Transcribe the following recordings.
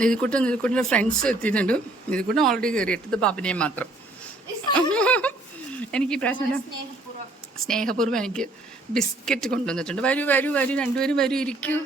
നിധിക്കുട്ടിൻ്റെ friends എത്തിയിട്ടുണ്ട്. നിധിക്കുട്ടൻ already കയറിയിട്ടത് ബാബിനെയും മാത്രം. എനിക്ക് ഈ പ്രാവശ്യം സ്നേഹപൂർവ്വം എനിക്ക് ബിസ്ക്കറ്റ് കൊണ്ടുവന്നിട്ടുണ്ട്. വരൂ വരൂ വരൂ, രണ്ടുപേരും വരൂ, ഇരിക്കൂ.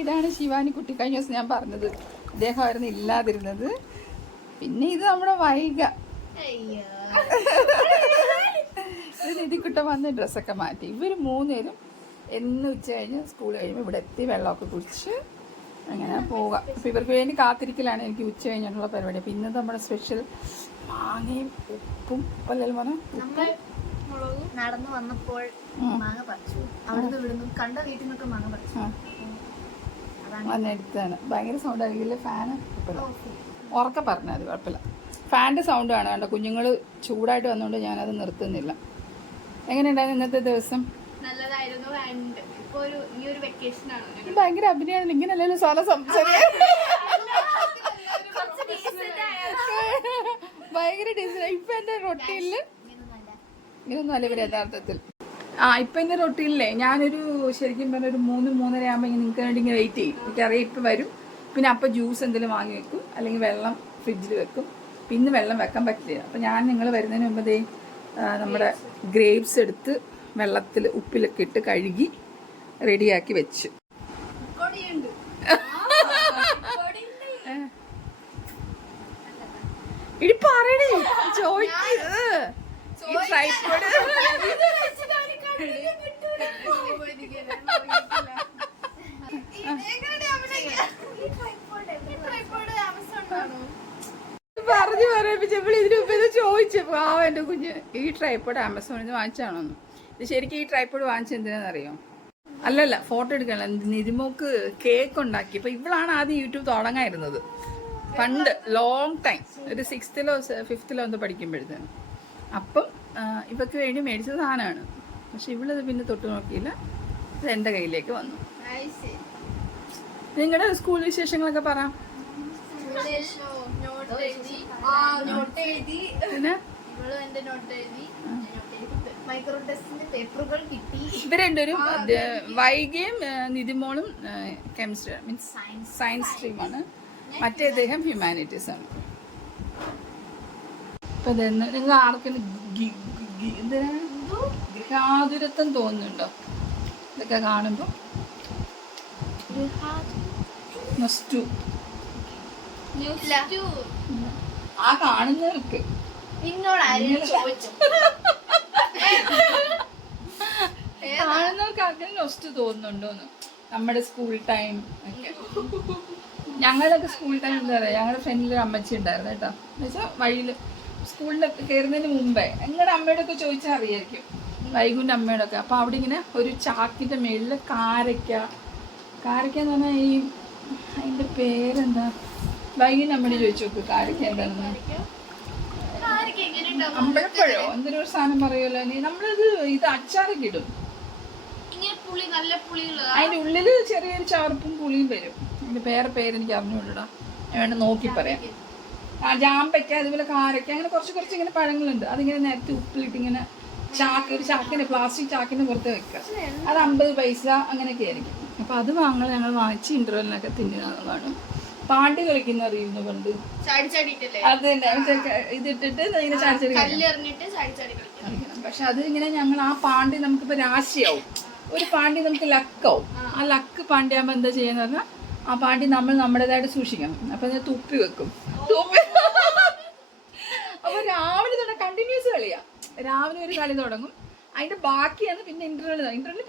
ഇതാണ് ശിവാനി കുട്ടി. കഴിഞ്ഞ ദിവസം ഞാൻ പറഞ്ഞത് ഇദ്ദേഹമായിരുന്നു ഇല്ലാതിരുന്നത്. പിന്നെ ഇത് നമ്മുടെ വൈക നിധിക്കുട്ട വന്ന് ഡ്രസ്സൊക്കെ മാറ്റി. ഇവർ മൂന്നുപേരും എന്ന് ഉച്ച കഴിഞ്ഞ് സ്കൂൾ കഴിയുമ്പോൾ ഇവിടെ എത്തി വെള്ളമൊക്കെ കുടിച്ച് അങ്ങനെ പോകാം. അപ്പോൾ ഇവർക്ക് വേണ്ടി കാത്തിരിക്കലാണ് എനിക്ക് ഉച്ച കഴിഞ്ഞിട്ടുള്ള പരിപാടി. അപ്പോൾ ഇന്നത്തെ നമ്മുടെ സ്പെഷ്യൽ മാങ്ങയും ഉപ്പും ഉപ്പല്ലെല്ലാം പറഞ്ഞാൽ നടന്നു വന്നപ്പോൾ മാങ്ങ പറിച്ചു. അവിടുന്ന് ഇവിടുന്ന് കണ്ട വീട്ടിൽ നിന്നൊക്കെ മാങ്ങ പറിച്ചു വന്നെടുത്താണ്. ഭയങ്കര സൗണ്ട് ആയിരിക്കില്ല. ഫാന് ഉറക്കെ പറഞ്ഞാൽ അത് കുഴപ്പമില്ല. ഫാൻ്റെ സൗണ്ട് ആണ് കണ്ടോ. കുഞ്ഞുങ്ങൾ ചൂടായിട്ട് വന്നുകൊണ്ട് ഞാനത് നിർത്തുന്നില്ല. എങ്ങനെയുണ്ടായിരുന്നു ഇന്നത്തെ ദിവസം? നല്ലതായിരുന്നു. ഭയങ്കര അഭിനയമാണ്. ഇങ്ങനെയല്ലല്ലോ സാല സംസാരിക്കാൻ. ഭയങ്കര ഡീസൻ്റ്. ഇപ്പം എൻ്റെ റൊട്ടീനിൽ ഇങ്ങനൊന്നും അല്ല ഇവർ യഥാർത്ഥത്തിൽ. ഇപ്പം എൻ്റെ റൊട്ടീനില്ലേ ഞാനൊരു ശരിക്കും പറഞ്ഞ ഒരു 3-3:30 ആകുമ്പോൾ നിങ്ങൾക്ക് വേണ്ടി ഇങ്ങനെ വെയിറ്റ് ചെയ്യും. എനിക്കറിയാം ഇപ്പം വരും. പിന്നെ അപ്പം ജ്യൂസ് എന്തെങ്കിലും വാങ്ങി വെക്കും, അല്ലെങ്കിൽ വെള്ളം ഫ്രിഡ്ജിൽ വെക്കും. പിന്നെ വെള്ളം വെക്കാൻ പറ്റില്ല. അപ്പം ഞാൻ നിങ്ങൾ വരുന്നതിന് മുമ്പ് നമ്മുടെ ഗ്രേപ്സ് എടുത്ത് വെള്ളത്തിൽ ഉപ്പിലൊക്കെ ഇട്ട് കഴുകി റെഡിയാക്കി വെച്ച്. ഇടി പറയണേ ചോദിക്കത് ഈ ട്രൈപ്പോഡ് പറഞ്ഞു പറയിപ്പിച്ചപ്പോൾ ഇതിന് മുമ്പ് ഇത് ചോദിച്ചപ്പോൾ എൻ്റെ കുഞ്ഞ് ഈ ട്രൈപ്പോഡ് ആമസോണിൽ നിന്ന് വാങ്ങിച്ചാണോന്ന്. ഇത് ശരിക്കും ഈ ട്രൈപ്പോഡ് വാങ്ങിച്ചത് എന്തിനാണെന്നറിയോ? അല്ലല്ല ഫോട്ടോ എടുക്കണല്ലോ. നിധിമോക്ക് കേക്ക് ഉണ്ടാക്കി. ഇപ്പം ഇവളാണ് ആദ്യം യൂട്യൂബ് തുടങ്ങായിരുന്നത് പണ്ട്, ലോങ് ടൈം, ഒരു 6th-ലോ 5th-ലോ എന്തോ പഠിക്കുമ്പോഴത്തേനും. അപ്പം ഇവക്ക് വേണ്ടി മേടിച്ച സാധനമാണ്. പക്ഷെ ഇവളത് പിന്നെ തൊട്ട് നോക്കിയില്ല. ഇത് എൻ്റെ കയ്യിലേക്ക് വന്നു. നിങ്ങളുടെ സ്കൂൾ വിശേഷങ്ങളൊക്കെ പറ. പിന്നെ ഇവർ രണ്ടുപേരും വൈകിയും നിധിമോളും കെമിസ്ട്രി മീൻസ് സയൻസ് സ്ട്രീമാണ്. മറ്റേ അദ്ദേഹം ഹ്യൂമാനിറ്റീസ് ആണ്. അപ്പൊ നിങ്ങൾ ആർക്കും ഗൃഹാതുരത്വം തോന്നുന്നുണ്ടോ ഇതൊക്കെ കാണുമ്പോ? ആ കാണുന്നവർക്ക് കാണുന്നവർക്ക് അങ്ങനെ നൊസ്റ്റു തോന്നുന്നുണ്ടോന്ന്. നമ്മുടെ സ്കൂൾ ടൈം ഒക്കെ. ഞങ്ങളൊക്കെ സ്കൂൾ ടൈം എന്താ പറയുക, ഞങ്ങളുടെ ഫ്രണ്ടിലൊരു അമ്മച്ചി ഉണ്ടായിരുന്നു കേട്ടോ. എന്നുവെച്ചാൽ വഴിയിൽ സ്കൂളിലൊക്കെ കയറുന്നതിന് മുമ്പേ ഞങ്ങളുടെ അമ്മയോടെ ഒക്കെ ചോദിച്ചാൽ അറിയായിരിക്കും, വൈകുൻ്റെ അമ്മയുടെ ഒക്കെ. അപ്പോൾ അവിടെ ഇങ്ങനെ ഒരു ചാക്കിൻ്റെ മേളിൽ കാരയ്ക്ക എന്ന് പറഞ്ഞാൽ ഈ അതിൻ്റെ പേരെന്താ, വൈകുൻ്റെ അമ്മയോട് ചോദിച്ചു നോക്ക് കാരയ്ക്ക എന്താണെന്ന്. അമ്പഴപ്പഴോ എന്തൊരു സാധനം പറയുമല്ലോ. നമ്മളിത് അച്ചാറൊക്കെ ഇടും. അതിൻ്റെ ഉള്ളിൽ ചെറിയൊരു ചാർപ്പും പുളിയും വരും. അതിൻ്റെ പേരെനിക്ക് അറിഞ്ഞുകൊണ്ടിടാ, ഞാൻ വേണ്ട നോക്കി പറയാം. ജാമ്പയ്ക്ക, അതുപോലെ കാരയ്ക്ക, അങ്ങനെ കുറച്ച് ഇങ്ങനെ പഴങ്ങളുണ്ട്. അതിങ്ങനെ നേരത്തെ ഉപ്പിലിട്ട് ഇങ്ങനെ ഒരു ചാക്കിന് പ്ലാസ്റ്റിക് ചാക്കിന് പുറത്ത് വെക്കുക. അത് 50 പൈസ അങ്ങനെയൊക്കെ ആയിരിക്കും. അപ്പോൾ അത് ഞങ്ങൾ വാങ്ങിച്ച് ഇൻ്റർവെല്ലിനൊക്കെ തിന്നുന്നതാണ്. പാണ്ടി കളിക്കുന്ന അറിയുന്നു പണ്ട്. അത് തന്നെ ഇതിട്ടിട്ട് ഇങ്ങനെ ചാടിച്ചടി കളിക്കണം. പക്ഷെ അത് ഇങ്ങനെ ഞങ്ങൾ ആ പാണ്ടി നമുക്കിപ്പോൾ രാശിയാവും. ഒരു പാണ്ടി നമുക്ക് ലക്കാവും. ആ ലക്ക് പാണ്ടിയാകുമ്പോൾ എന്താ ചെയ്യുന്ന പറഞ്ഞാൽ ആ പാണ്ടി നമ്മൾ നമ്മുടേതായിട്ട് സൂക്ഷിക്കണം. അപ്പം അതിനെ തുപ്പി വെക്കും. അപ്പോൾ രാവിലെ തുടങ്ങി കണ്ടിന്യൂസ് കളിയാ. രാവിലെ ഒരു കളി തുടങ്ങും, അതിൻ്റെ ബാക്കിയാണ് പിന്നെ ഇൻ്റർവെൽ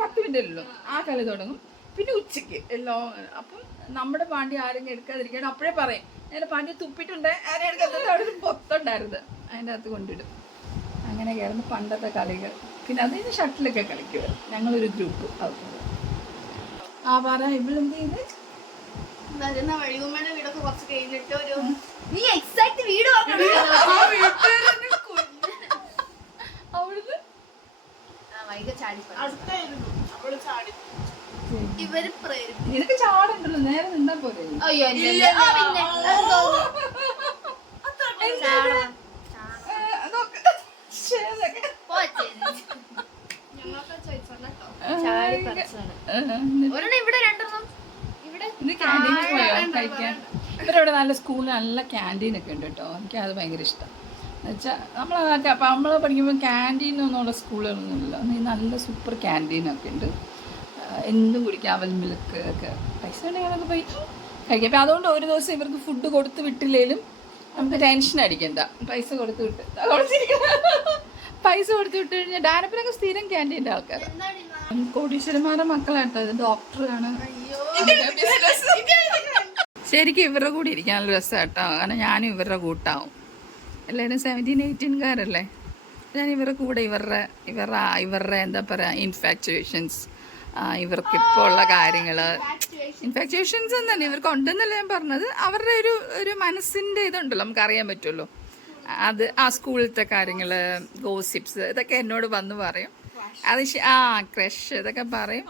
10 മിനിറ്റ് ഉള്ളൂ. ആ കളി തുടങ്ങും. പിന്നെ ഉച്ചയ്ക്ക് എല്ലാം. അപ്പം നമ്മുടെ പാണ്ടി ആരെങ്കിലും എടുക്കാതിരിക്കാൻ അപ്പോഴേ പറയും, ഞാൻ പാണ്ടി തുപ്പിട്ടുണ്ട്, ആരും എടുക്കാത്ത അവിടെ ഒരു പൊത്തുണ്ടായിരുന്നു, അതിൻ്റെ അകത്ത് കൊണ്ടിടും. അങ്ങനെയൊക്കെയായിരുന്നു പണ്ടത്തെ കളികൾ. പിന്നെ അതിന് ഷട്ടിലൊക്കെ കളിക്കുമായിരുന്നു ഞങ്ങളൊരു ഗ്രൂപ്പ്. അത് പറ ഇവളെന്ത് ചെയ്ത് വരുന്ന വഴികുമ്മയുടെ വീടൊക്കെ കുറച്ച് കഴിഞ്ഞിട്ട് ഒരു നീ എക്സാക്ട് വീട് പറഞ്ഞു വൈകി ചാടി ഇവര് നിനക്ക് ചാടുണ്ടല്ലോ, നേരെ നിന്നാ പോലെ. അയ്യോ ഇവിടെ രണ്ടെണ്ണം കഴിക്കാൻ. ഇവരവിടെ നല്ല സ്കൂളിൽ നല്ല ക്യാൻറ്റീനൊക്കെ ഉണ്ട് കേട്ടോ. എനിക്ക് അത് ഭയങ്കര ഇഷ്ടം. എന്നുവെച്ചാൽ നമ്മൾ പഠിക്കുമ്പോൾ ക്യാൻറ്റീനൊന്നുള്ള സ്കൂളുകളൊന്നുമില്ല. നല്ല സൂപ്പർ ക്യാൻറ്റീനൊക്കെ ഉണ്ട്. എന്തും കുടിക്കാം, അവൽ മിൽക്ക് ഒക്കെ. പൈസ ഉണ്ടെങ്കിൽ അതൊക്കെ പോയി കഴിക്കാം. അപ്പം അതുകൊണ്ട് ഒരു ദിവസം ഇവർക്ക് ഫുഡ് കൊടുത്ത് വിട്ടില്ലെങ്കിലും നമുക്ക് ടെൻഷൻ അടിക്കണ്ട. പൈസ കൊടുത്ത് വിട്ട് പൈസ കൊടുത്ത് വിട്ട് കഴിഞ്ഞാൽ ഡാനപ്പിനൊക്കെ സ്ഥിരം ക്യാൻറ്റീൻ്റെ ആൾക്കാരാണ്. കോടീശ്വരന്മാരുടെ മക്കളാട്ടോ. ഇത് ഡോക്ടറാണ്. ശരിക്കും ഇവരുടെ കൂടെ ഇരിക്കാൻ നല്ല രസമാട്ടോ. കാരണം ഞാനും ഇവരുടെ കൂട്ടാവും. എല്ലാവരും 17, 18കാരല്ലേ. ഞാൻ ഇവരുടെ കൂടെ ഇവരുടെ എന്താ പറയുക ഇൻഫാക്ച്വേഷൻസ്, ഇവർക്കിപ്പോൾ ഉള്ള കാര്യങ്ങൾ, ഇൻഫാക്ച്വേഷൻസ് എന്നല്ല ഇവർക്ക് ഉണ്ടെന്നല്ല ഞാൻ പറഞ്ഞത്. അവരുടെ ഒരു മനസ്സിൻ്റെ ഇതുണ്ടല്ലോ, നമുക്കറിയാൻ പറ്റുമല്ലോ. അത് ആ സ്കൂളിലത്തെ കാര്യങ്ങൾ, ഗോസിപ്സ്, ഇതൊക്കെ എന്നോട് വന്ന് പറയും. അത് ക്രഷ് ഇതൊക്കെ പറയും.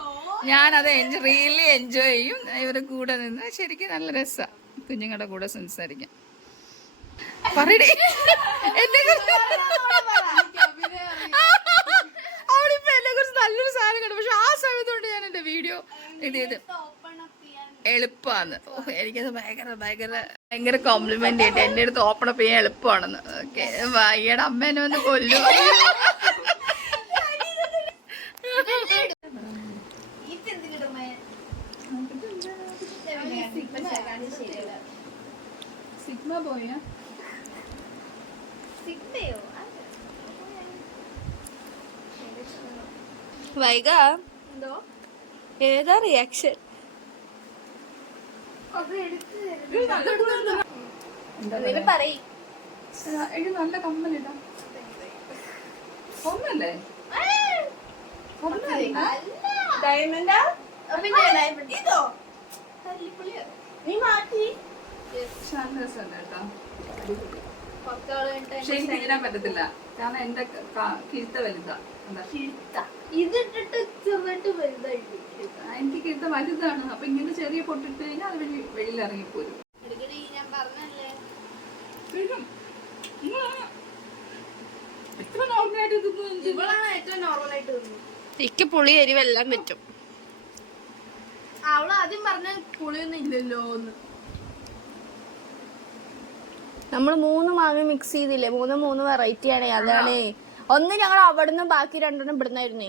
ഞാനത് റിയലി എൻജോയ് ചെയ്യും. ഇവരുടെ കൂടെ നിന്ന് ശരിക്കും നല്ല രസമാണ് കുഞ്ഞുങ്ങളുടെ കൂടെ സംസാരിക്കാൻ. പറയടേ അവളിപ്പോ എന്നെ കുറിച്ച് നല്ലൊരു സാധനം കണ്ടു. പക്ഷെ ആ സമയത്തോണ്ട് ഞാൻ എന്റെ വീഡിയോ ഇത് എളുപ്പമാണ്. എനിക്കത് ഭയങ്കര കോംപ്ലിമെന്റ് ആയിട്ട് എന്റെ അടുത്ത് ഓപ്പൺ അപ്പ് ചെയ്യാൻ എളുപ്പമാണെന്ന്. ഓക്കെ, ഈയുടെ അമ്മേനെ വന്ന് കൊല്ലും. സിഗ്മ പോയ വൈക ഏതാ റിയാക്ഷൻ? നല്ല കമ്മലിടാ. ഒന്നല്ലേ ഡയമണ്ടാ? ഇതോ നീ മാറ്റി പക്ഷെ എനിക്ക് തിരിയാൻ പറ്റത്തില്ല. കാരണം എന്റെ കിഴുത്ത വലുതാ. ഇതിട്ടിട്ട് ചെറുതായിട്ട് വലുതായിട്ട് എനിക്ക് കിഴുത്ത വലുതാണ്. അപ്പൊ ഇങ്ങനെ ചെറിയ പൊട്ടിട്ട് കഴിഞ്ഞാൽ അത് വെളിയിൽ ഇറങ്ങിപ്പോരും. ഞാൻ പറഞ്ഞല്ലേ എത്ര നോർമലായിട്ട് ഇവളാണ് ഏറ്റവും നോർമലായിട്ട് തിന്നു. എനിക്ക് പുളി എരിവെല്ലാം പറ്റും. അവള് ആദ്യം പറഞ്ഞ പുളിയൊന്നും ഇല്ലല്ലോ എന്ന്. നമ്മള് 3 മാങ്ങ മിക്സ് ചെയ്തില്ലേ, 3 വെറൈറ്റി ആണ്. അതാണ് ഒന്ന് ഞങ്ങൾ അവിടുന്ന്, ബാക്കി 2 ഇവിടുന്നായിരുന്നു.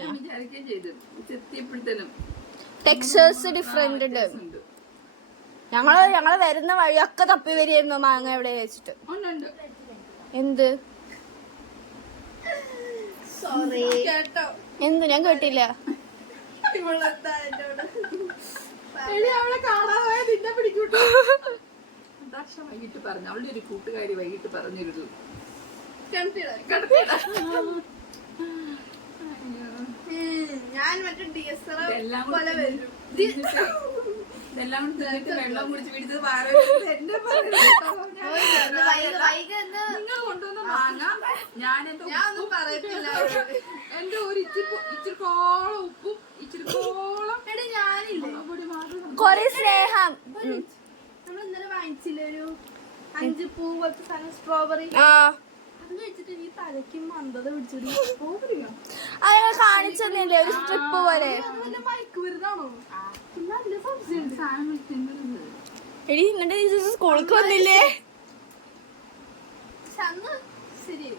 ടെക്സ്ചേഴ്സ് ഡിഫറെന്റ് ഉണ്ട്. ഞങ്ങള് വരുന്ന വഴിയൊക്കെ തപ്പി വരികയായിരുന്നു മാങ്ങ എവിടെ വെച്ചിട്ട്. എന്ത് എന്ത് ഞാൻ കേട്ടില്ല. വൈകിട്ട് പറഞ്ഞു, അവളുടെ ഒരു കൂട്ടുകാരി വൈകിട്ട് പറഞ്ഞിരുന്നു. ഞാൻ മറ്റേ DSR ഇതെല്ലാം പോലെ വരും. ഇതെല്ലാം കൂടി വെള്ളം കുടിച്ച് പിടിച്ചത് നിങ്ങൾ കൊണ്ടുവന്ന മാങ്ങ ഞാൻ എന്റെ ഒരു ഇച്ചിരിക്കോളം ഉപ്പും ഇച്ചിരിക്കോളം കൊറേ സ്നേഹം. നമ്മൾ ഇന്നലെ വാങ്ങിച്ചില്ലേ ഒരു 5 പൂ പോലത്തെ സാധനം, സ്ട്രോബെറി. അത് കഴിച്ചിട്ട് ഈ തലയ്ക്ക് മന്ദത പിടിച്ചൊരു സ്ട്രോബെറിയോ അത് കാണിച്ചെന്നില്ലേ ഒരു സ്ട്രിപ്പ് പോലെ. മയക്ക് വരുന്നതാണോ? നല്ല സംശയമുണ്ട്. എടി എന്നിട്ട് സ്കൂളിലേക്ക് വന്നില്ലേ? ശരി,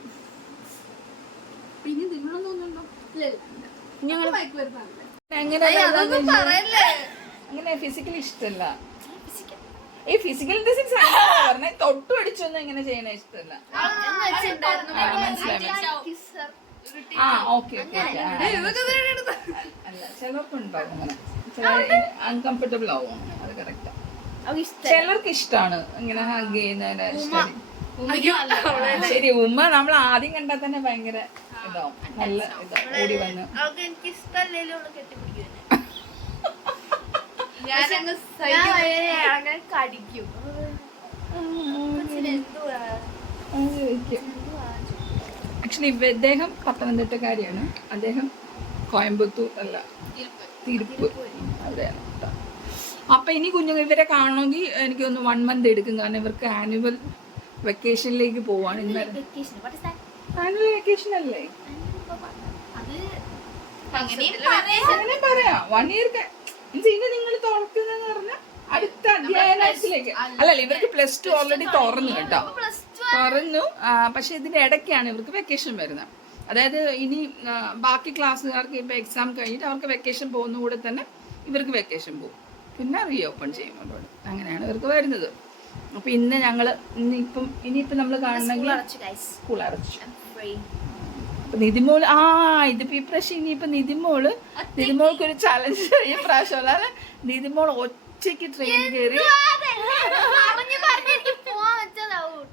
പിന്നെ നിങ്ങളൊന്നുണ്ടോ? ഞങ്ങൾ മയക്ക് വരുന്നതല്ലേ? അങ്ങനെ ഫിസിക്കലി ഇഷ്ടല്ല. ഈ ഫിസിക്കൽ പറഞ്ഞ തൊട്ടു അടിച്ചൊന്നും ഇങ്ങനെ ചെയ്യണ ഇഷ്ടല്ല. ആ ഓക്കെ അല്ല, ചിലർക്കുണ്ടാവും അങ്ങനെ, അൺകംഫർട്ടബിൾ ആവും. അത് കറക്റ്റാ. ചിലർക്ക് ഇഷ്ടമാണ് ഇങ്ങനെ ഹഗ് ചെയ്യുന്നതിന്. ശരി, ഉമ്മ നമ്മൾ ആദ്യം കണ്ടാൽ തന്നെ ഭയങ്കര ഇതാവും, നല്ല ഇതാവും, ഓടി വന്ന്. ഞാനങ്ങ് അങ്ങനെ കടിക്കും. ആക്ച്വലി ഇദ്ദേഹം പത്തനംതിട്ടക്കാരിയാണ്, അദ്ദേഹം കോയമ്പത്തൂർ അല്ല തിരുപ്പ് അവിടെയാണ് കേട്ടോ. അപ്പം ഇനി കുഞ്ഞുങ്ങൾ ഇവരെ കാണണമെങ്കിൽ എനിക്ക് ഒന്ന് 1 month എടുക്കും, കാരണം ഇവർക്ക് ആനുവൽ വെക്കേഷനിലേക്ക് പോവാണ്. ആനുവൽ വെക്കേഷൻ അല്ലേ അങ്ങനെ പറയാം. 1 year ഇനി നിങ്ങൾ തുറക്കുന്നതെന്ന് പറഞ്ഞാൽ അടുത്ത അധ്യയനത്തിലേക്ക് അല്ലല്ല, ഇവർക്ക് +2 ഓൾറെഡി തുറന്നു കേട്ടോ, തുറന്നു. പക്ഷെ ഇതിന്റെ ഇടയ്ക്കാണ് ഇവർക്ക് വെക്കേഷൻ വരുന്നത്. അതായത് ഇനി ബാക്കി ക്ലാസ്സുകാർക്ക് ഇപ്പൊ എക്സാം കഴിഞ്ഞിട്ട് അവർക്ക് വെക്കേഷൻ പോകുന്ന കൂടെ തന്നെ ഇവർക്ക് വെക്കേഷൻ പോകും, പിന്നെ റീ ഓപ്പൺ ചെയ്യും അവിടെ. അങ്ങനെയാണ് ഇവർക്ക് വരുന്നത്. അപ്പൊ ഇന്ന് ഞങ്ങള് ഇനിയിപ്പം നമ്മൾ കാണണമെങ്കിൽ സ്കൂൾ അടച്ചു. നിതിമോള് ഇതിപ്പോ ഈ പ്രാവശ്യം ഇനിയിപ്പൊ നിതിമോൾക്ക് ഒരു ചലഞ്ച് ഈ പ്രാവശ്യം. അല്ലാതെ നിതിമോൾ ഒറ്റയ്ക്ക് ട്രെയിൻ കയറി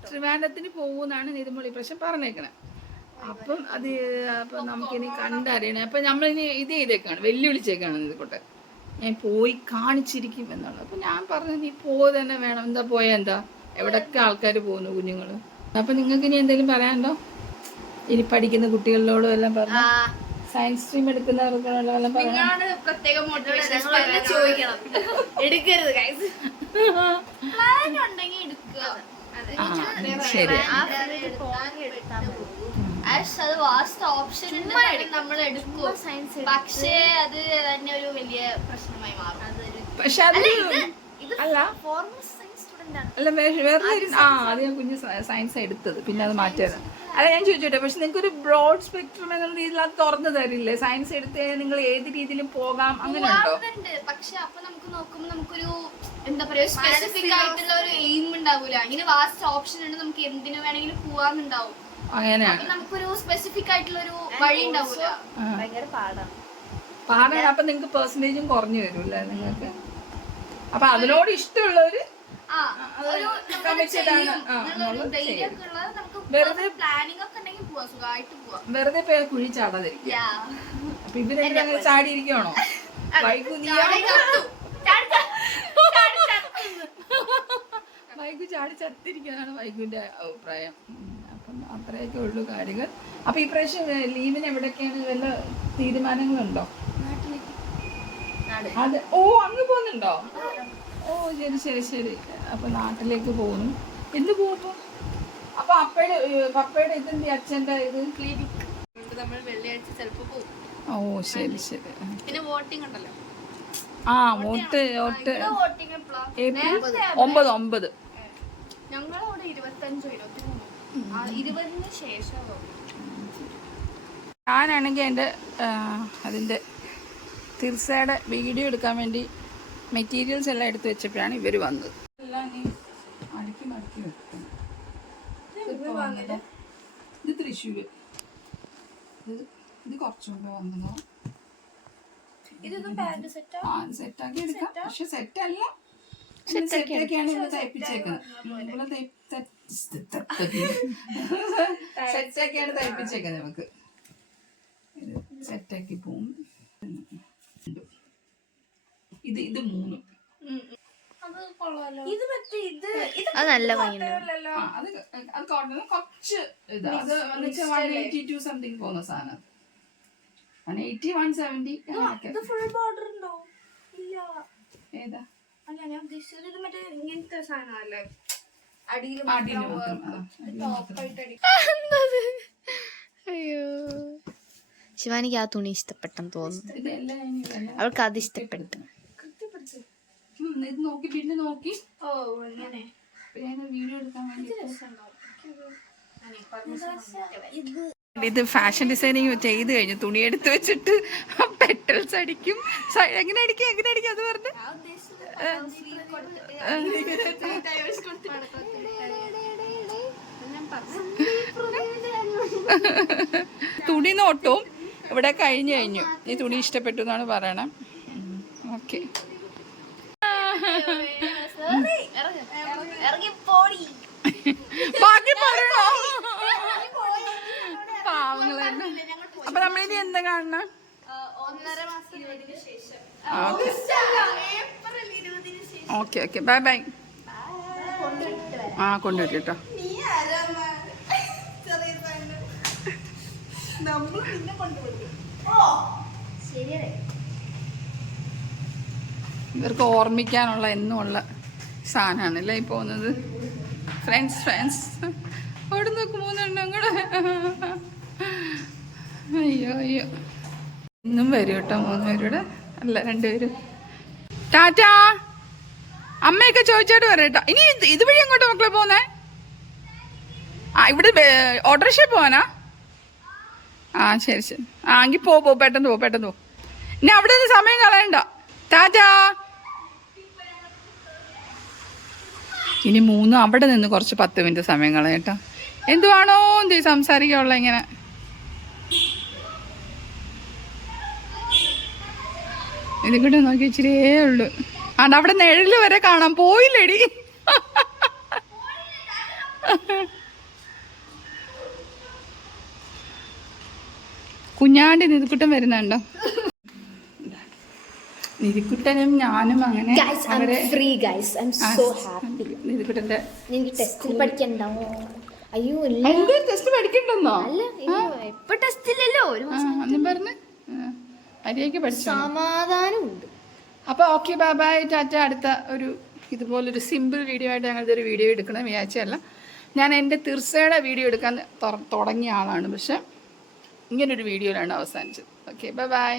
ട്രിവാൻഡ്രത്തിന് പോകുന്നാണ് നിതിമോൾ ഈ പ്രാവശ്യം പറഞ്ഞേക്കണേ. അപ്പം നമുക്കിനി കണ്ടറിയണേ. അപ്പൊ നമ്മളിനി ഇത് ചെയ്തേക്കാണ്, വെല്ലുവിളിച്ചേക്കാണ് നിതിക്കോട്ടെ, ഞാൻ പോയി കാണിച്ചിരിക്കും എന്നുള്ളത്. അപ്പൊ ഞാൻ പറഞ്ഞു നീ തന്നെ വേണം. എന്താ പോയാ എന്താ, എവിടൊക്കെ ആൾക്കാർ പോകുന്നു കുഞ്ഞുങ്ങള്. അപ്പൊ നിങ്ങൾക്ക് ഇനി എന്തെങ്കിലും പറയാനുണ്ടോ? ഇനി പഠിക്കുന്ന കുട്ടികളോടും എല്ലാം പറഞ്ഞു, സയൻസ് സ്ട്രീം എടുക്കുന്നവർക്കെല്ലാം പറഞ്ഞു. ശരി. പക്ഷേ അത് തന്നെ ഒരു വലിയ പ്രശ്നമായി മാറും. പക്ഷെ അത് അല്ല അല്ല വേറെ അത് ഞാൻ കുഞ്ഞ് സയൻസ് എടുത്തത്, പിന്നെ അത് മാറ്റിയത്. അല്ല ഞാൻ ചോദിച്ചോട്ടെ, പക്ഷെ നിങ്ങൾക്ക് ഒരു ബ്രോഡ് സ്പെക്ട്രം എന്നുള്ള രീതിയിൽ അത് തുറന്നു തരില്ലേ? സയൻസ് എടുത്ത് നിങ്ങൾ ഏത് രീതിയിലും പോകാം, അങ്ങനെ ഉണ്ടോ? പക്ഷെ അപ്പൊ നമുക്ക് നോക്കുമ്പോൾ നമുക്കൊരു എന്താ പറയാ സ്പെസിഫിക് ആയിട്ടുള്ള ഒരു എയിം ഉണ്ടാവൂല. ഇങ്ങനെ വാസ്റ്റ് ഓപ്ഷൻ ഉണ്ട്, നമുക്ക് എന്തിനു വേണമെങ്കിലും പോവാന്നുണ്ടാവും. അങ്ങനെയാണ്, നമുക്കൊരു സ്പെസിഫിക് ആയിട്ടുള്ള ഒരു വഴി ഉണ്ടാവൂല. ഭയങ്കര പാടാണ്. അപ്പൊ നിങ്ങൾക്ക് പെർസെന്റേജും കുറഞ്ഞു വരൂല്ലേ നിങ്ങൾക്ക്? അപ്പൊ അതിനോട് ഇഷ്ടമുള്ളവര് വെറുതെ പോയ കുഴി ചാടാതിരിക്കുക. അപ്പൊ ഇവരെല്ലാം ചാടിയിരിക്കണോ? വൈകു ചാടി ചത്തിരിക്കാനാണ് വൈകുവിന്റെ അഭിപ്രായം. അപ്പം അത്രയൊക്കെ ഉള്ളു കാര്യങ്ങൾ. അപ്പൊ ഈ പ്രാവശ്യം ലീവിന് എവിടൊക്കെയാണ് വല്ല തീരുമാനങ്ങളുണ്ടോ? അതെ. അങ്ങ് പോകുന്നുണ്ടോ? ശരി. അപ്പൊ നാട്ടിലേക്ക് പോകുന്നു. എന്ത് പോകും? അപ്പൊ പപ്പയുടെ ഇതെന്തി അച്ഛന്റെ ഇത് ക്ലിനിക് നമ്മൾ വെള്ളിയാഴ്ച ചിലപ്പോ പോകും. ശരി. പിന്നെ വോട്ടിംഗ് ഉണ്ടല്ലോ. വോട്ട് വോട്ടിംഗ് 9 ഞങ്ങളവിടെ 25 20 ശേഷം. ഞാനാണെങ്കിൽ എൻ്റെ അതിൻ്റെ തിർസയുടെ വീഡിയോ എടുക്കാൻ വേണ്ടി മെറ്റീരിയൽസ് എല്ലാം എടുത്ത് വെച്ചപ്പോഴാണ് ഇവർ വന്നത്. എല്ലാം അടുക്കി മടക്കി വെക്കണം. ഇത് തൃശ്ശൂര്, ഇത് കുറച്ചുകൊണ്ട് വന്നതോ. സെറ്റാക്കി എടുക്കാം, പക്ഷെ സെറ്റല്ല, സെറ്റൊക്കെയാണ് ഇവിടെ തയ്പ്പിച്ചേക്കുന്നത്. സെറ്റൊക്കെയാണ് തയ്പ്പിച്ചേക്കുന്നത്. നമുക്ക് സെറ്റാക്കി പോവും. ഇത് 3 അത് നല്ല ഭംഗിയുണ്ട്. അത് കുറച്ച് ഇത് അത് 182 സംതിങ് പോകുന്ന സാധനം. 180 170 ഫുൾ ബോർഡർ ഉണ്ടോ? ഇല്ല. ഏതാ? അല്ല ഞാൻ ഉദ്ദേശിച്ചത് മറ്റേ ഇങ്ങനത്തെ സാധനമല്ലേ, അടിയിൽ അയ്യോ, ശിവാനിക്ക് ആ തുണി ഇഷ്ടപ്പെട്ടെന്ന് തോന്നുന്നു. അവൾക്ക് അത് ഇഷ്ടപ്പെട്ടു. നോക്കി പിന്നെ നോക്കി അങ്ങനെ വീഡിയോ എടുക്കാൻ വേണ്ടി. ഇത് ഫാഷൻ ഡിസൈനിങ് ചെയ്ത് കഴിഞ്ഞു. തുണി എടുത്ത് വെച്ചിട്ട് പെറ്റൽസ് അടിക്കും. എങ്ങനെ അടിക്കും അത് പറഞ്ഞു. തുണി നോട്ടവും ഇവിടെ കഴിഞ്ഞു. ഈ തുണി ഇഷ്ടപ്പെട്ടു എന്നാണ് പറയണം. ഓക്കെ, ബാക്കി പറയണോ? പാവങ്ങൾ തന്നെ. അപ്പൊ നമ്മളിനി എന്താ കാണണം? 1.5 മാസം ശേഷം ഓക്കെ ഓക്കെ ബൈ ബൈ. ആ കൊണ്ടുവിട്ടോ. ഇവർക്ക് ഓർമ്മിക്കാനുള്ള എന്നുമുള്ള സാധനമാണല്ലേ ഈ പോകുന്നത്. ഫ്രണ്ട്സ് അവിടെ നോക്ക് 3 എണ്ണം കൂടെ. അയ്യോ ഇന്നും വരും കേട്ടോ 3 പേരൂടെ, അല്ല 2 പേരും. ടാറ്റാ. അമ്മയൊക്കെ ചോദിച്ചോട്ട് വരട്ടോ. ഇനി ഇതുവഴി അങ്ങോട്ട് മക്കളെ പോന്നേ? ഇവിടെ ഓട്ടോറിക്ഷ പോവാനാ? ശരി. എങ്കിൽ പോ പെട്ടെന്ന് പോ. ഇനി അവിടെ നിന്ന് സമയം കളയണ്ട. ടാറ്റാ. ഇനി 3 അവിടെ നിന്ന് കുറച്ച് 10 മിനിറ്റ് സമയം കളയട്ടോ. എന്തുവാണോ സംസാരിക്കാനുള്ള ഇങ്ങനെ. ഇത് കൂടെ നോക്കി ഇച്ചിരിയേ ഉള്ളു. അവിടെ നിഴല് വരെ കാണാൻ പോയില്ലേടി. കുഞ്ഞാണ്ടി നിധിക്കുട്ടൻ വരുന്നുണ്ടോ? നിധിക്കുട്ടനും ഞാനും അങ്ങനെ നിധിക്കുട്ടന്റെ ടെസ്റ്റ് പഠിക്കണ്ടാവോ? അയ്യോ ടെസ്റ്റ് പഠിക്കണ്ടെന്നോ? ടെസ്റ്റ് പറഞ്ഞ് അരിയൊക്കെ പഠിച്ചു. സമാധാനമുണ്ട്. അപ്പൊ ഓക്കെ ബൈ ടാറ്റ. അടുത്ത ഒരു ഇതുപോലൊരു സിമ്പിൾ വീഡിയോ ആയിട്ട് ഞങ്ങളുടെ ഒരു വീഡിയോ എടുക്കണം വിചാരിച്ചല്ല. ഞാൻ എൻ്റെ തീർച്ചയുടെ വീഡിയോ എടുക്കാൻ തുടങ്ങിയ ആളാണ്, പക്ഷെ ഇങ്ങനൊരു വീഡിയോയിലാണ് അവസാനിച്ചത്. Okay bye.